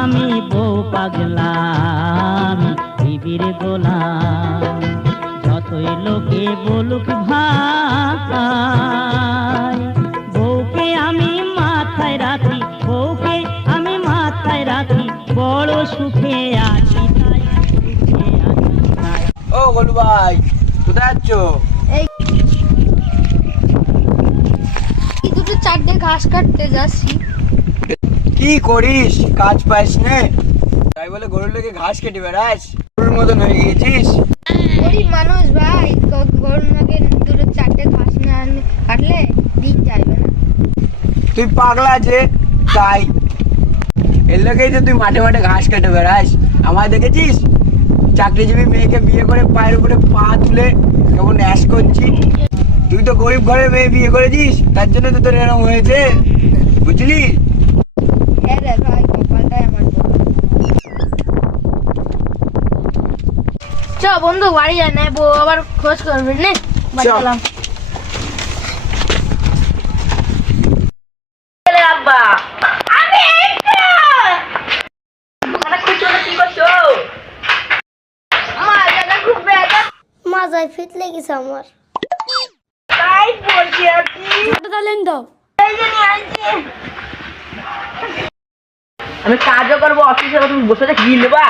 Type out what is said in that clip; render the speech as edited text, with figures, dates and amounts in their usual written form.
আমি বউ পাগলা, আমি বিবির গোলাম। যতই লোকে বলুক ভাই, বউকে আমি মাথায় রাখি, বউকে আমি মাথায় রাখি, বড় সুখে আছি তাই, সুখে আছি তাই। ও গোলু ভাই, কোথায় যাচ্ছ? এই দুটো চারটে ঘাস কাটতে যাচ্ছি। কি করিস, কাজ পাইস নে তাই বলে গরুর লেগে ঘাস কেটে বেড়াস? গরুর মতন হয়ে গিয়েছিস। গরিব মানুষ ভাই, গরুর নাকি দুটো চারটে ঘাস না কাটলে দিন যাবে না। তুই পাগলা যে তাই, এর লেগেই তো তুই মাঠে মাঠে ঘাস কেটে বেড়াস। আমায় দেখেছিস চাকরিজীবী মেয়েকে বিয়ে করে পায়ের উপরে পা তুলে কেমন ন্যাশ করছি? তুই তো গরিব ঘরের মেয়ে বিয়ে করেছিস, তার জন্য তো তোর এরকম হয়েছে, বুঝলি? হ্যাঁ রে ভাই, কপালটাই আমার বড়। চ বন্ধু বাড়ি যায় না, বউ আবার খোঁজ করবে নে। বাড়ি চল। গেলাম। আব্বা আমি কি করছো? মাজাটা খুব ব্যথা। মাজায় ফিট লেগেছে আমার। তাই বলছি আপনি তাহলে দাও। এই যে নিয়ে আনছি। আমি কাজও করবো অফিসে, তুমি বসে কি নেবা?